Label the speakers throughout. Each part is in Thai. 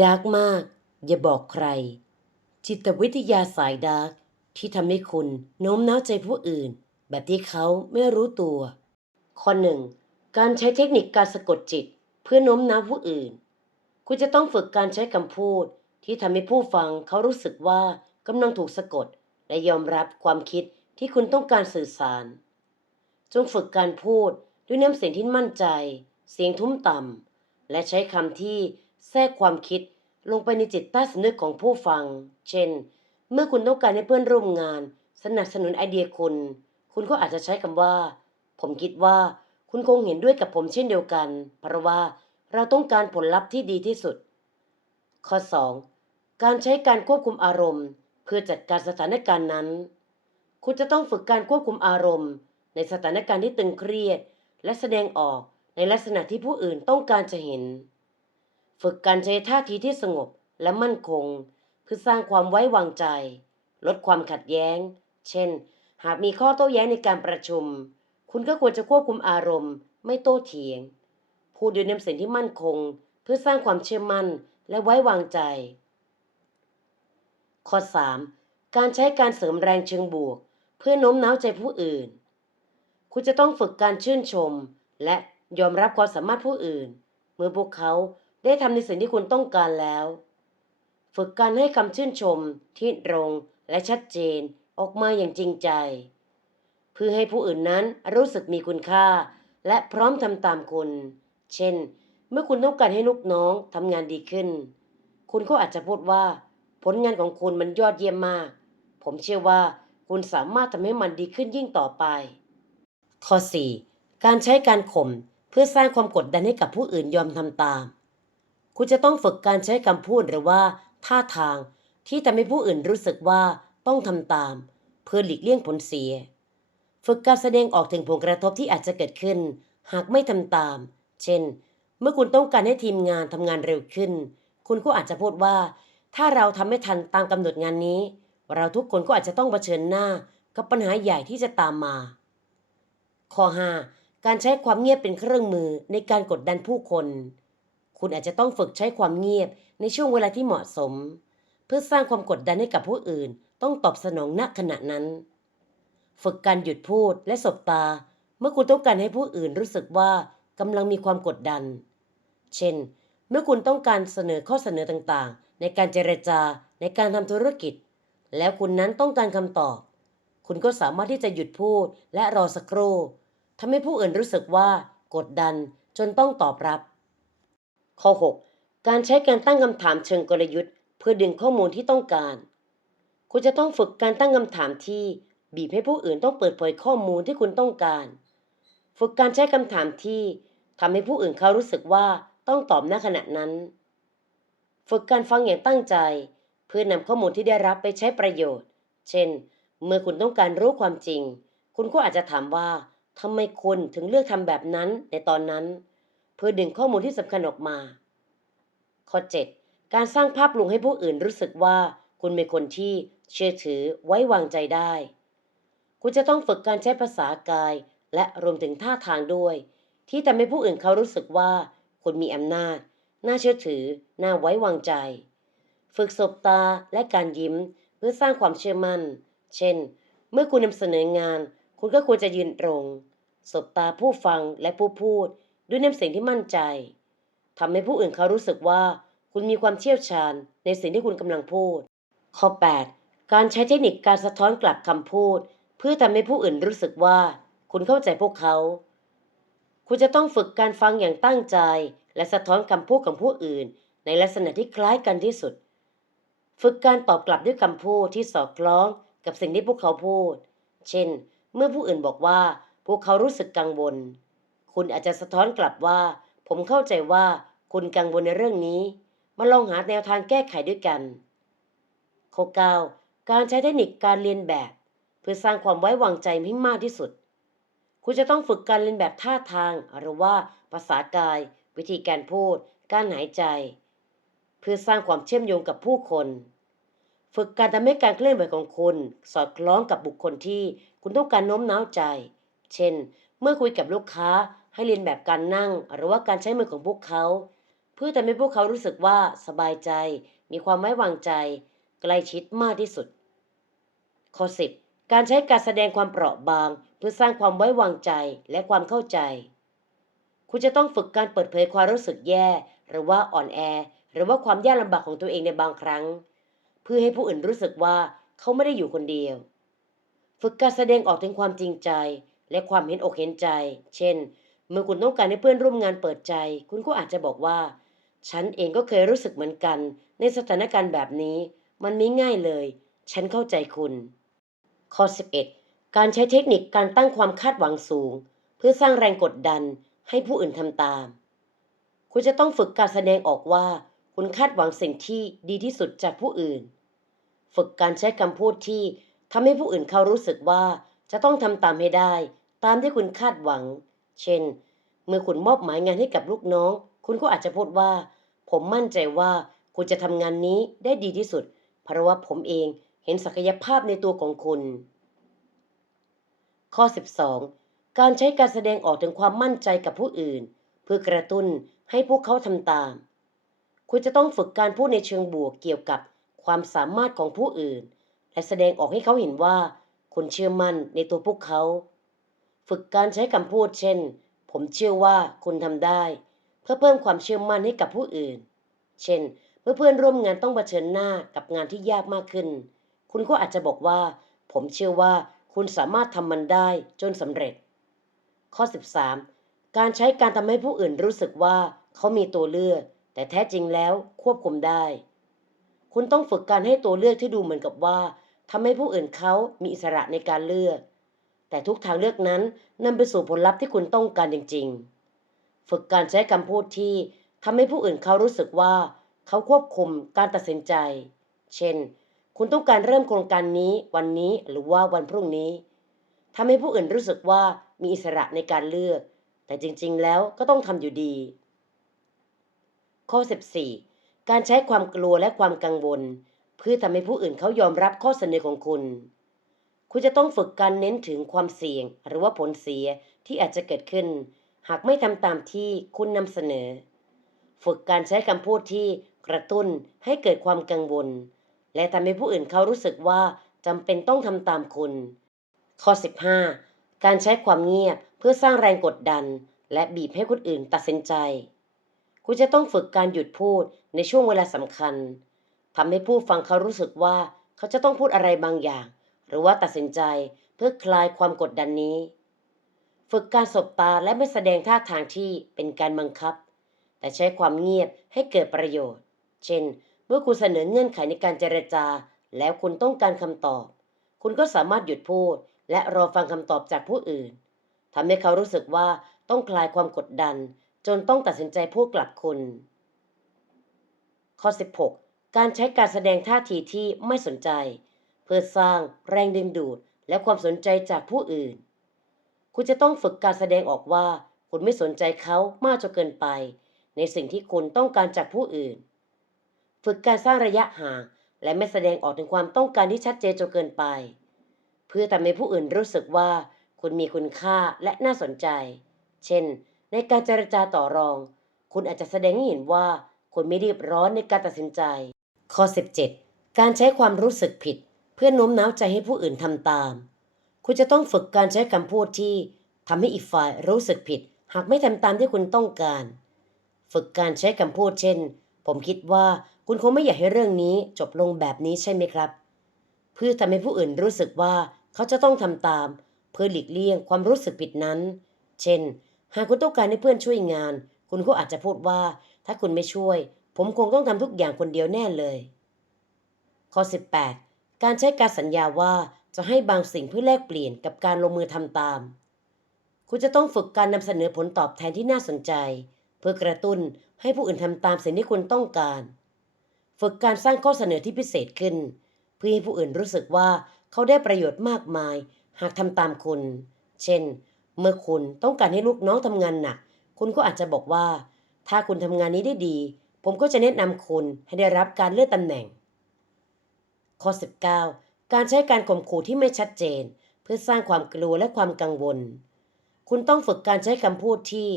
Speaker 1: ดาร์กมาก อย่าบอกใคร จิตวิทยาสายดาร์กที่ทำให้คุณโน้มน้าวใจผู้อื่น แบบที่เขาไม่รู้ตัว ข้อหนึ่งการใช้เทคนิคการสะกดจิตเพื่อโน้มน้าวผู้อื่น คุณจะต้องฝึกการใช้คำพูด ที่ทำให้ผู้ฟังเขารู้สึกว่ากำลังถูกสะกด และยอมรับความคิดที่คุณต้องการสื่อสาร จงฝึกการพูดด้วยน้ำเสียงที่มั่นใจ เสียงทุ้มต่ำและใช้คำที่ แทรกความคิดลงไปในจิตใต้สำนึกของผู้ฟัง เช่น เมื่อคุณต้องการให้เพื่อนร่วมงาน สนับสนุนไอเดียคุณ คุณก็อาจจะใช้คำว่า ผมคิดว่า คุณคงเห็นด้วยกับผมเช่นเดียวกัน เพราะว่าเราต้องการผลลัพธ์ที่ดีที่สุด ข้อ 2. การใช้การควบคุมอารมณ์ เพื่อจัดการสถานการณ์นั้น คุณจะต้องฝึกการควบคุมอารมณ์ ในสถานการณ์ที่ตึงเครียด และแสดงออกในลักษณะที่ผู้อื่นต้องการจะเห็น ฝึกการใช้ท่าทีที่สงบและมั่นคง เพื่อสร้างความไว้วางใจ ลดความขัดแย้ง เช่น หากมีข้อโต้แย้งในการประชุม คุณก็ควรจะควบคุมอารมณ์ ไม่โต้เถียง พูดด้วยน้ำเสียงที่มั่นคง เพื่อสร้างความเชื่อมั่นและไว้วางใจ ข้อ 3. การใช้การเสริมแรงเชิงบวก เพื่อโน้มน้าวใจผู้อื่น คุณจะต้องฝึกการชื่นชม และยอมรับความสามารถผู้อื่น เมื่อพวกเขา ได้ทำในสิ่งที่คุณต้องการแล้ว ฝึกการให้คำชื่นชมที่ตรงและชัดเจนออกมาอย่างจริงใจ เพื่อให้ผู้อื่นนั้นรู้สึกมีคุณค่า และพร้อมทำตามคุณ เช่น เมื่อคุณต้องการให้ลูกน้องทำงานดีขึ้น คุณก็อาจจะพูดว่า ผลงานของคุณมันยอดเยี่ยมมาก ผมเชื่อว่าคุณสามารถทำให้มันดีขึ้นยิ่งต่อไป ข้อ 4. การใช้การข่มเพื่อสร้างความกดดันให้กับผู้อื่นยอมทำตาม คุณจะต้องฝึกการใช้คำพูดหรือว่า ท่าทางที่ทำให้ผู้อื่นรู้สึกว่าต้องทำตาม เพื่อหลีกเลี่ยงผลเสีย ฝึกการแสดงออกถึงผลกระทบที่อาจจะเกิดขึ้น หากไม่ทำตาม เช่น เมื่อคุณต้องการให้ทีมงานทำงานเร็วขึ้น คุณก็อาจจะพูดว่า ถ้าเราทำไม่ทันตามกำหนดงานนี้ เราทุกคนก็อาจจะต้องเผชิญหน้ากับปัญหาใหญ่ที่จะตามมา ข้อ 5. การใช้ความเงียบเป็นเครื่องมือในการกดดันผู้คน คุณอาจจะต้องฝึกใช้ความเงียบในช่วงเวลาที่เหมาะสม เพื่อสร้างความกดดันให้กับผู้อื่น ต้องตอบสนองณขณะนั้น ฝึกการหยุดพูดและสบตา เมื่อคุณต้องการให้ผู้อื่นรู้สึกว่ากำลังมีความกดดัน เช่น เมื่อคุณต้องการเสนอข้อเสนอต่างๆ ในการเจรจาในการทำธุรกิจ แล้วคุณนั้นต้องการคำตอบ คุณก็สามารถที่จะหยุดพูดและรอสักครู่ทำให้ผู้อื่นรู้สึกว่ากดดันจนต้องตอบรับ ข้อ 6. การใช้การตั้งคำถามเชิงกลยุทธ์ เพื่อดึงข้อมูลที่ต้องการ คุณจะต้องฝึกการตั้งคำถามที่บีบให้ผู้อื่นต้องเปิดเผยข้อมูลที่คุณต้องการ ฝึกการใช้คำถามที่ทำให้ผู้อื่นเขารู้สึกว่าต้องตอบณขณะนั้น ฝึกการฟังอย่างตั้งใจ เพื่อนำข้อมูลที่ได้รับไปใช้ประโยชน์ เช่น เมื่อคุณต้องการรู้ความจริง คุณก็อาจจะถามว่าทำไมคุณถึงเลือกทำแบบนั้นในตอนนั้น พื่อดึงข้อมูลที่สำคัญออกมา ข้อ 7. การสร้างภาพลวงให้ผู้อื่นรู้สึกว่า คุณเป็นคนที่เชื่อถือไว้วางใจได้ คุณจะต้องฝึกการใช้ภาษากาย และรวมถึงท่าทางด้วย ที่ทำให้ผู้อื่นเขารู้สึกว่า คุณมีอำนาจ น่าเชื่อถือ น่าไว้วางใจ ฝึกสบตาและการยิ้มเพื่อสร้างความเชื่อมั่น เช่น เมื่อคุณนำเสนองาน คุณก็ควรจะยืนตรง สบตาผู้ฟังและผู้พูด ด้วยน้ำเสียงที่มั่นใจทำให้ผู้อื่นเขารู้สึกว่าคุณมีความเชี่ยวชาญในสิ่งที่คุณกำลังพูด ข้อ 8. การใช้เทคนิคการสะท้อนกลับคำพูด เพื่อทำให้ผู้อื่นรู้สึกว่า คุณเข้าใจพวกเขา คุณจะต้องฝึกการฟังอย่างตั้งใจ และสะท้อนคำพูดของผู้อื่น ในลักษณะที่คล้ายกันที่สุด ฝึกการตอบกลับด้วยคำพูดที่สอดคล้องกับสิ่งที่พวกเขาพูด เช่น เมื่อผู้อื่นบอกว่า พวกเขารู้สึกกังวล คุณอาจจะสะท้อนกลับว่า ผมเข้าใจว่าคุณกังวลในเรื่องนี้ มาลองหาแนวทางแก้ไขด้วยกัน ข้อ 9. การใช้เทคนิคการเรียนแบบ เพื่อสร้างความไว้วางใจให้มากที่สุด คุณจะต้องฝึกการเรียนแบบท่าทางหรือว่าภาษากาย วิธีการพูด การหายใจ เพื่อสร้างความเชื่อมโยงกับผู้คน ฝึกการทำให้การเคลื่อนไหวของคุณ สอดคล้องกับบุคคลที่คุณต้องการโน้มน้าวใจ เช่น เมื่อคุยกับลูกค้า ให้เรียนแบบการนั่ง หรือว่าการใช้มือของพวกเขา เพื่อทำให้พวกเขารู้สึกว่าสบายใจ มีความไว้วางใจ ใกล้ชิดมากที่สุด ข้อ 10 การใช้การแสดงความเปราะบาง เพื่อสร้างความไว้วางใจและความเข้าใจ คุณจะต้องฝึกการเปิดเผยความรู้สึกแย่ หรือว่าอ่อนแอ หรือว่าความยากลำบากของตัวเองในบางครั้ง เพื่อให้ผู้อื่นรู้สึกว่าเขาไม่ได้อยู่คนเดียว ฝึกการแสดงออกถึงความจริงใจ และความเห็นอกเห็นใจ เช่น เมื่อคุณต้องการให้เพื่อนร่วมงานเปิดใจ คุณก็อาจจะบอกว่า ฉันเองก็เคยรู้สึกเหมือนกัน ในสถานการณ์แบบนี้ มันไม่ง่ายเลย ฉันเข้าใจคุณ ข้อ 11 การใช้เทคนิคการตั้งความคาดหวังสูง เพื่อสร้างแรงกดดันให้ผู้อื่นทำตาม คุณจะต้องฝึกการแสดงออกว่า คุณคาดหวังสิ่งที่ดีที่สุดจากผู้อื่น ฝึกการใช้คำพูดที่ทำให้ผู้อื่นเขารู้สึกว่าจะต้องทำตามให้ได้ ตามที่คุณคาดหวัง เช่น เมื่อคุณมอบหมายงานให้กับลูกน้อง คุณก็อาจจะพูดว่า ผมมั่นใจว่าคุณจะทำงานนี้ได้ดีที่สุด เพราะว่าผมเองเห็นศักยภาพในตัวของคุณ ข้อ 12 การใช้การแสดงออกถึงความมั่นใจกับผู้อื่น เพื่อกระตุ้นให้พวกเขาทำตาม คุณจะต้องฝึกการพูดในเชิงบวกเกี่ยวกับความสามารถของผู้อื่น และแสดงออกให้เขาเห็นว่า คุณเชื่อมั่นในตัวพวกเขา ฝึกการใช้คำพูดเช่น ผมเชื่อว่าคุณทำได้ เพื่อเพิ่มความเชื่อมั่นให้กับผู้อื่น เช่น เมื่อเพื่อนร่วมงานต้องเผชิญหน้ากับงานที่ยากมากขึ้น คุณก็อาจจะบอกว่า ผมเชื่อว่าคุณสามารถทำมันได้จนสำเร็จ ข้อ 13 การใช้การทำให้ผู้อื่นรู้สึกว่าเขามีตัวเลือก แต่แท้จริงแล้วควบคุมได้ คุณต้องฝึกการให้ตัวเลือกที่ดูเหมือนกับว่าทำให้ผู้อื่นเขามีอิสระในการเลือก แต่ทุกทางเลือกนั้นนำไปสู่ผลลัพธ์ที่คุณต้องการจริง ๆ ฝึกการใช้คำพูดที่ทำให้ผู้อื่นเขารู้สึกว่าเขาควบคุมการตัดสินใจ เช่น คุณต้องการเริ่มโครงการนี้วันนี้หรือว่าวันพรุ่งนี้ทำให้ผู้อื่นรู้สึกว่ามีอิสระในการเลือก แต่จริง ๆ แล้วก็ต้องทำอยู่ดี ข้อ 14 การใช้ความกลัวและความกังวล เพื่อทำให้ผู้อื่นเขายอมรับข้อเสนอของคุณ คุณจะต้องฝึกการเน้นถึงความเสี่ยง หรือว่าผลเสียที่อาจจะเกิดขึ้น หากไม่ทำตามที่คุณนำเสนอ ฝึกการใช้คำพูดที่กระตุ้นให้เกิดความกังวล และทำให้ผู้อื่นเขารู้สึกว่าจำเป็นต้องทำตามคุณ ข้อ 15 การใช้ความเงียบเพื่อสร้างแรงกดดัน และบีบให้คนอื่นตัดสินใจ คุณจะต้องฝึกการหยุดพูดในช่วงเวลาสำคัญทำให้ผู้ฟังเขารู้สึกว่าเขาจะต้องพูดอะไรบางอย่าง หรือว่าตัดสินใจเพื่อคลายความกดดันนี้ ฝึกการสบตาและไม่แสดงท่าทางที่เป็นการบังคับ แต่ใช้ความเงียบให้เกิดประโยชน์ เช่น เมื่อคุณเสนอเงื่อนไขในการเจรจา แล้วคุณต้องการคำตอบ คุณก็สามารถหยุดพูด และรอฟังคำตอบจากผู้อื่นทำให้เขารู้สึกว่าต้องคลายความกดดัน จนต้องตัดสินใจพูดกลับคุณ ข้อ 16 การใช้การแสดงท่าทีที่ไม่สนใจ พื่อสร้างแรงดึงดูดและความสนใจจากผู้อื่น คุณจะต้องฝึกการแสดงออกว่า คุณไม่สนใจเขามากจนเกินไป ในสิ่งที่คุณต้องการจากผู้อื่น ฝึกการสร้างระยะห่าง และไม่แสดงออกถึงความต้องการที่ชัดเจนจนเกินไป เพื่อทำให้ผู้อื่นรู้สึกว่า คุณมีคุณค่าและน่าสนใจ เช่น ในการเจรจาต่อรอง คุณอาจจะแสดงให้เห็นว่า คุณไม่รีบร้อนในการตัดสินใจ ข้อ 17 การใช้ความรู้สึกผิด พื่อโน้มน้าวใจให้ผู้อื่นทำตาม คุณจะต้องฝึกการใช้คำพูดที่ทำให้อีกฝ่ายรู้สึกผิด หากไม่ทำตามที่คุณต้องการ ฝึกการใช้คำพูดเช่น ผมคิดว่าคุณคงไม่อยากให้เรื่องนี้จบลงแบบนี้ใช่ไหมครับ เพื่อทำให้ผู้อื่นรู้สึกว่าเขาจะต้องทำตาม เพื่อหลีกเลี่ยงความรู้สึกผิดนั้น เช่น หากคุณต้องการให้เพื่อนช่วยงาน คุณก็อาจจะพูดว่า ถ้าคุณไม่ช่วย ผมคงต้องทำทุกอย่างคนเดียวแน่เลยข้อ18 การใช้การสัญญาว่าจะให้บางสิ่งเพื่อแลกเปลี่ยนกับการลงมือทำตาม คุณจะต้องฝึกการนำเสนอผลตอบแทนที่น่าสนใจ เพื่อกระตุ้นให้ผู้อื่นทำตามสิ่งที่คุณต้องการ ฝึกการสร้างข้อเสนอที่พิเศษขึ้น เพื่อให้ผู้อื่นรู้สึกว่าเขาได้ประโยชน์มากมาย หากทำตามคุณ เช่น เมื่อคุณต้องการให้ลูกน้องทำงานหนัก คุณก็อาจจะบอกว่า ถ้าคุณทำงานนี้ได้ดี ผมก็จะแนะนำคุณให้ได้รับการเลื่อนตำแหน่ง ข้อ 19 การใช้การข่มขู่ที่ไม่ชัดเจน เพื่อสร้างความกลัวและความกังวล คุณต้องฝึกการใช้คำพูดที่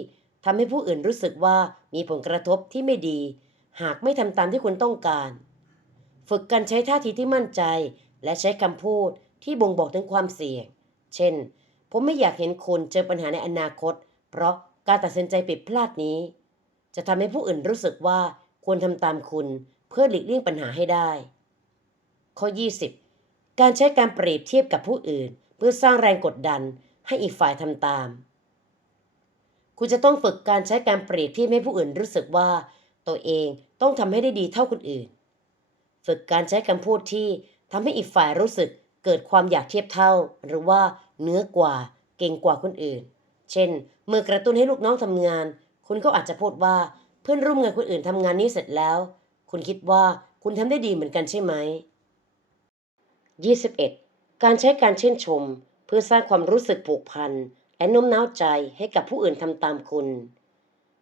Speaker 1: ทำให้ผู้อื่นรู้สึกว่ามีผลกระทบที่ไม่ดี หากไม่ทำตามที่คุณต้องการ ฝึกการใช้ท่าทีที่มั่นใจ และใช้คำพูดที่บ่งบอกถึงความเสี่ยง เช่น ผมไม่อยากเห็นคุณเจอปัญหาในอนาคต เพราะการตัดสินใจผิดพลาดนี้ จะทำให้ผู้อื่นรู้สึกว่าควรทำตามคุณ เพื่อหลีกเลี่ยงปัญหาให้ได้ ข้อ 20 การใช้การเปรียบเทียบกับผู้อื่น เพื่อสร้างแรงกดดันให้อีกฝ่ายทำตาม คุณจะต้องฝึกการใช้การเปรียบเทียบให้ผู้อื่นรู้สึกว่า ตัวเองต้องทำให้ได้ดีเท่าคนอื่น ฝึกการใช้คำพูดที่ทำให้อีกฝ่ายรู้สึกเกิดความอยากเทียบเท่า หรือว่าเนื้อกว่าเก่งกว่าคนอื่น เช่น เมื่อกระตุ้นให้ลูกน้องทำงาน คุณก็อาจจะพูดว่าเพื่อนร่วมงานคนอื่นทำงานนี้เสร็จแล้ว คุณคิดว่าคุณทำได้ดีเหมือนกันใช่ไหม 21. การใช้การชื่นชม เพื่อสร้างความรู้สึกผูกพัน และโน้มน้าวใจให้กับผู้อื่นทำตามคุณ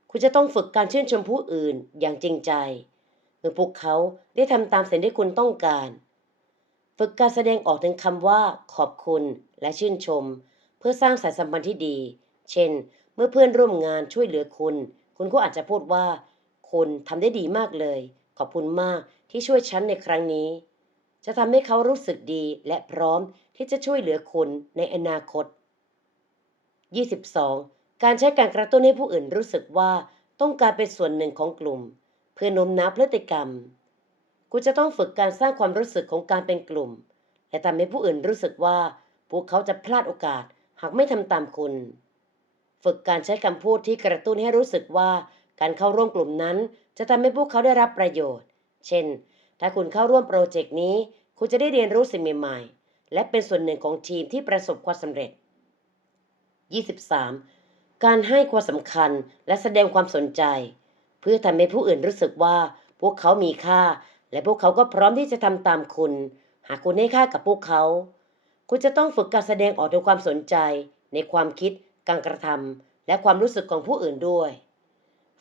Speaker 1: คุณจะต้องฝึกการชื่นชมผู้อื่นอย่างจริงใจเมื่อพวกเขาได้ทำตามสิ่งที่คุณต้องการ ฝึกการแสดงออกถึงคำว่า ขอบคุณและชื่นชม เพื่อสร้างสายสัมพันธ์ที่ดี เช่น เมื่อเพื่อนร่วมงานช่วยเหลือคุณ คุณก็อาจจะพูดว่า คุณทำได้ดีมากเลย ขอบคุณมากที่ช่วยฉันในครั้งนี้ จะทำให้เขารู้สึกดีและพร้อมที่จะช่วยเหลือคุณในอนาคต 22. การใช้การกระตุ้นให้ผู้อื่นรู้สึกว่าต้องการเป็นส่วนหนึ่งของกลุ่ม เพื่อโน้มน้าวพฤติกรรม คุณจะต้องฝึกการสร้างความรู้สึกของการเป็นกลุ่ม และทำให้ผู้อื่นรู้สึกว่า พวกเขาจะพลาดโอกาสหากไม่ทำตามคุณ ฝึกการใช้คำพูดที่กระตุ้นให้รู้สึกว่า การเข้าร่วมกลุ่มนั้น จะทำให้พวกเขาได้รับประโยชน์ เช่น ถ้าคุณเข้าร่วมโปรเจกต์นี้ คุณจะได้เรียนรู้สิ่งใหม่ๆ และเป็นส่วนหนึ่งของทีมที่ประสบความสำเร็จ 23. การให้ความสำคัญและแสดงความสนใจ เพื่อทำให้ผู้อื่นรู้สึกว่าพวกเขามีค่า และพวกเขาก็พร้อมที่จะทำตามคุณ หากคุณให้ค่ากับพวกเขา คุณจะต้องฝึกการแสดงออกถึงความสนใจ ในความคิด การกระทำและความรู้สึกของผู้อื่นด้วย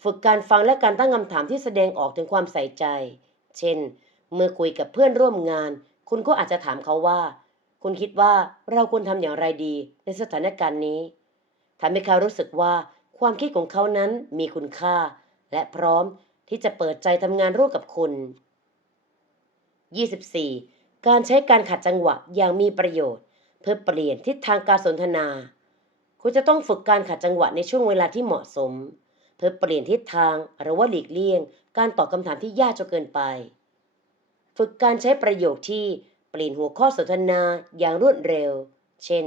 Speaker 1: ฝึกการฟังและการตั้งคำถามที่แสดงออกถึงความใส่ใจ เช่น เมื่อคุยกับเพื่อนร่วมงาน คุณก็อาจจะถามเขาว่า คุณคิดว่าเราควรทำอย่างไรดีในสถานการณ์นี้ทำให้เขารู้สึกว่าความคิดของเขานั้นมีคุณค่า และพร้อมที่จะเปิดใจทำงานร่วมกับคุณ 24. การใช้การขัดจังหวะอย่างมีประโยชน์ เพื่อเปลี่ยนทิศทางการสนทนา คุณจะต้องฝึกการขัดจังหวะในช่วงเวลาที่เหมาะสม เพื่อเปลี่ยนทิศทางหรือว่าหลีกเลี่ยง การตอบคำถามที่ยากจนเกินไป ฝึกการใช้ประโยคที่เปลี่ยนหัวข้อสนทนาอย่างรวดเร็ว เช่น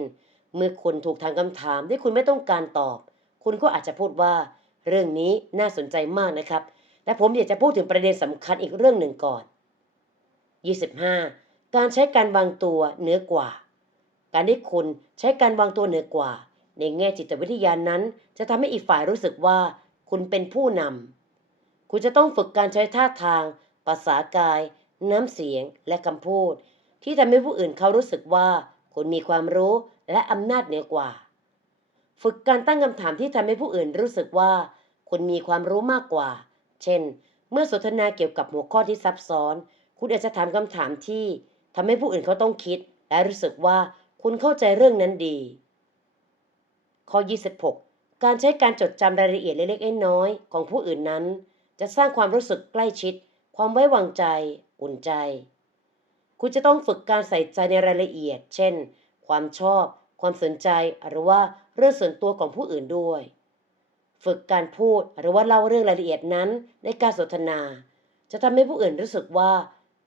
Speaker 1: เมื่อคุณถูกทางคำถามที่คุณไม่ต้องการตอบ คุณก็อาจจะพูดว่า เรื่องนี้น่าสนใจมากนะครับ และผมอยากจะพูดถึงประเด็นสำคัญอีกเรื่องหนึ่งก่อน 25. การใช้การวางตัวเหนือกว่า การที่คุณใช้การวางตัวเหนือกว่า ในแง่จิตวิทยานั้น จะทำให้อีกฝ่ายรู้สึกว่า คุณเป็นผู้นำคุณจะต้องฝึกการใช้ท่าทาง ภาษากาย น้ำเสียงและคำพูด ที่ทำให้ผู้อื่นเขารู้สึกว่าคุณมีความรู้และอำนาจเหนือกว่า ฝึกการตั้งคำถามที่ทำให้ผู้อื่นรู้สึกว่าคุณมีความรู้มากกว่า เช่น เมื่อสนทนาเกี่ยวกับหัวข้อที่ซับซ้อน คุณอาจจะถามคำถามที่ทำให้ผู้อื่นเขาต้องคิด และรู้สึกว่าคุณเข้าใจเรื่องนั้นดี ข้อ 26 การใช้การจดจำรายละเอียดเล็กๆน้อยๆของผู้อื่นนั้น จะสร้างความรู้สึกใกล้ชิด ความไว้วางใจ อุ่นใจ คุณจะต้องฝึกการใส่ใจในรายละเอียด เช่น ความชอบ ความสนใจ หรือว่าเรื่องส่วนตัวของผู้อื่นด้วย ฝึกการพูดหรือว่าเล่าเรื่องรายละเอียดนั้นในการสนทนา จะทำให้ผู้อื่นรู้สึกว่า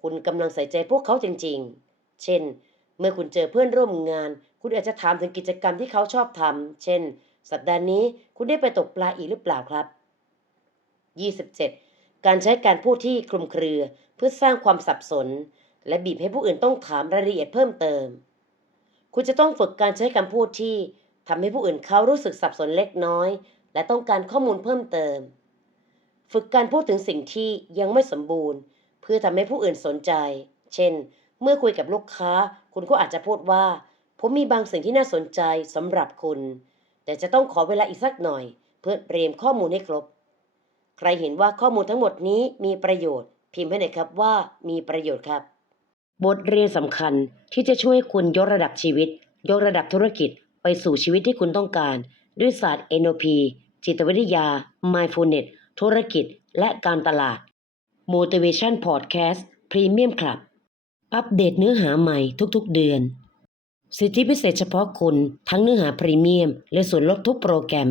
Speaker 1: คุณกำลังใส่ใจพวกเขาจริง ๆ เช่น เมื่อคุณเจอเพื่อนร่วมงาน คุณอาจจะถามถึงกิจกรรมที่เขาชอบทำเช่น สัปดาห์นี้คุณได้ไปตกปลาอีกหรือเปล่าครับ 27. การใช้การพูดที่คลุมเครือเพื่อสร้างความสับสน และบีบให้ผู้อื่นต้องถามรายละเอียดเพิ่มเติม คุณจะต้องฝึกการใช้คำพูดที่ทำให้ผู้อื่นเขารู้สึกสับสนเล็กน้อย และต้องการข้อมูลเพิ่มเติม ฝึกการพูดถึงสิ่งที่ยังไม่สมบูรณ์ เพื่อทำให้ผู้อื่นสนใจ เช่น เมื่อคุยกับลูกค้า คุณก็อาจจะพูดว่า ผมมีบางสิ่งที่น่าสนใจสำหรับคุณ แต่จะต้องขอเวลาอีกสักหน่อย เพื่อเตรียมข้อมูลให้ครบ ใครเห็นว่าข้อมูลทั้งหมดนี้มีประโยชน์ พิมพ์ให้หน่อยครับว่ามีประโยชน์ครับ บทเรียนสำคัญที่จะช่วยคุณยกระดับชีวิต ยกระดับธุรกิจ ไปสู่ชีวิตที่คุณต้องการ ด้วยศาสตร์ NLP จิตวิทยา mindfulness ธุรกิจ และการตลาด motivation podcast premium club อัปเดตเนื้อหาใหม่ทุกๆเดือน สิทธิพิเศษเฉพาะคุณทั้งเนื้อหาพรีเมียม และส่วนลดทุกโปรแกรม